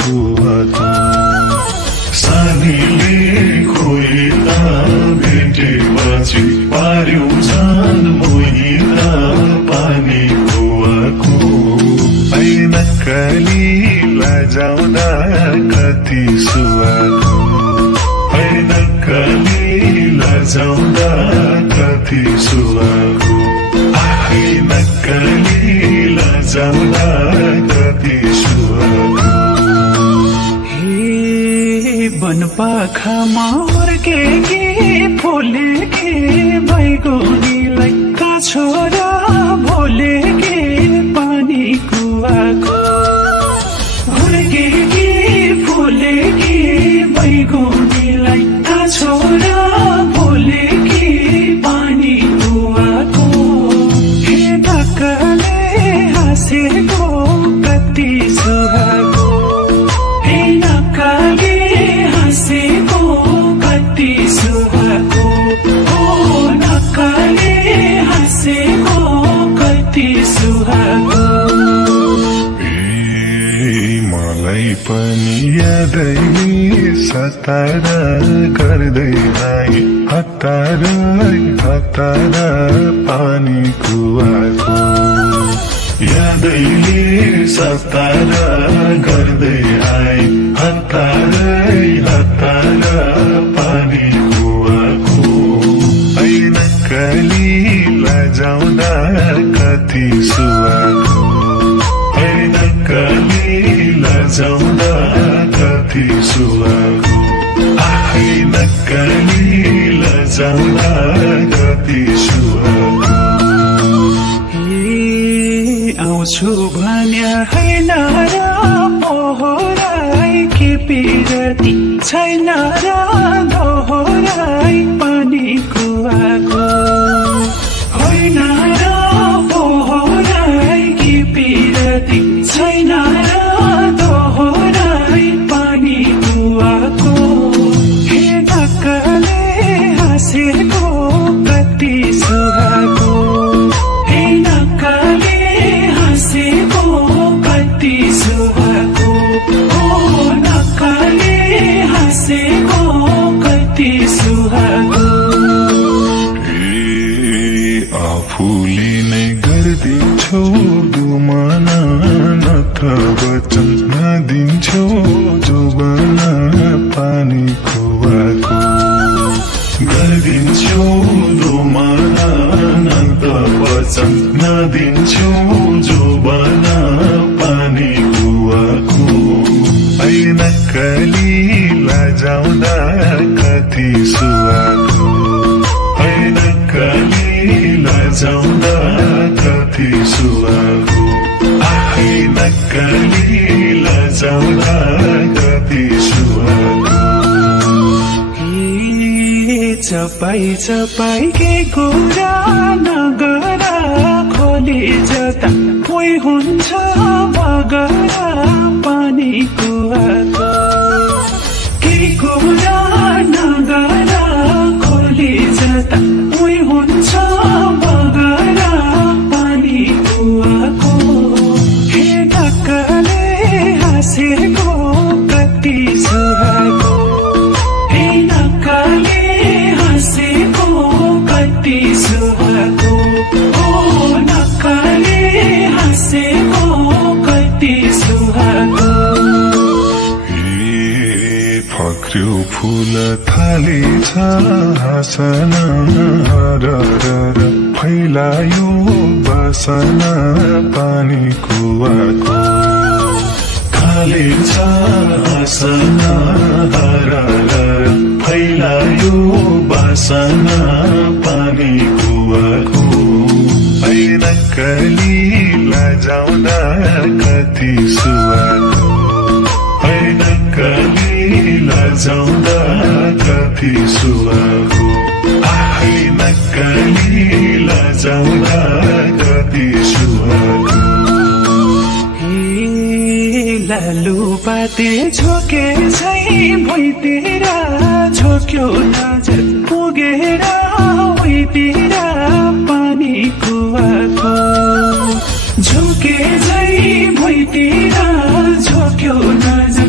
कुवाको सानीले खोइला भेटेपछि पार्यो जान मोहिना पानी कुवाको ऐनक्काली लजाउँदा कति सुवाको ऐनक्काली लजाउँदा कति सुवाको ऐनक्काली लजाउँदा कति सुवाको वनपाखामा हुर्केकी फुलेकी बैगुनीलाई छोरा भोलेकी पानी कुवाको हुर्केकी फुलेकी बैगुनीलाई छोरा भोलेकी पानी कुवाको हे ढक्कले हाँसेको कति सुहाको हे नक्काले हाँसेको कति सुहाको ओ नक्काले हाँसेको कति सुहाको मलाई पनि यादै सतार गर्दै आए हतार हतार पानी कुवाको यादैले सतार गर्दै आए हतार हतार पानी कुवाको ऐनक्काली लजाउँदा कति सुवाको ऐनक्काली लजाउँदा कति सुवाको ऐनक्काली लजाउँदा कति सुवाको आउँछु भन्या हैन र पोहोराई के पिरती छैन र दोहोराई पानी कुवाको होइन र पोहोराई के पिरती छैन र दोहोराई पानी कुवाको हे ढक्कले हाँसेको कति सुहाको हे नक्काले हाँसेको कति सुहाको ओ नक्काले हाँसेको कति सुहाको आफूले नै गर्दिन्छौ दुमाना नथ वचन नदिन्छौ जोबना पानी कुवाको गर्दिन्छौ दुमाना नथ वचन नदिन्छौ जोबना पानी कुवाको ऐनक्काली लजाउँदा कति सुवाको ऐनक्काली लजाउँदा कति सुवाको ऐनक्काली लजाउँदा कति सुवाको चपाई चपाई के कुरा नगरा खोली जता कोही हुन्छ बगरा पानी कुवाको के कुरा नगरा खोली जता कोही हुन्छ बगरा पानी कुवाको हे ढक्कले हाँसेको कति सुहाको हे नक्काले हाँसेको कति सुहाको ओ नक्काले हाँसेको कति सुहाको फक्र्यो फूल थालेछ हाँसन र फैलायो बासना पानी कुवाको थालेछ हाँसन र फैलायो बासना पानी कुवाको ऐनक्काली लजाउँदा कति सुवाको ऐनक्काली लजाउँदा कति सुवाको ऐनक्काली लजाउँदा कति सुवाको लालुपाते झोके झै भुइँतिर झोक्यो नजर पुगेर भुइँतिर पानी कुवाको झोके झै भुइँतिर झोक्यो नजर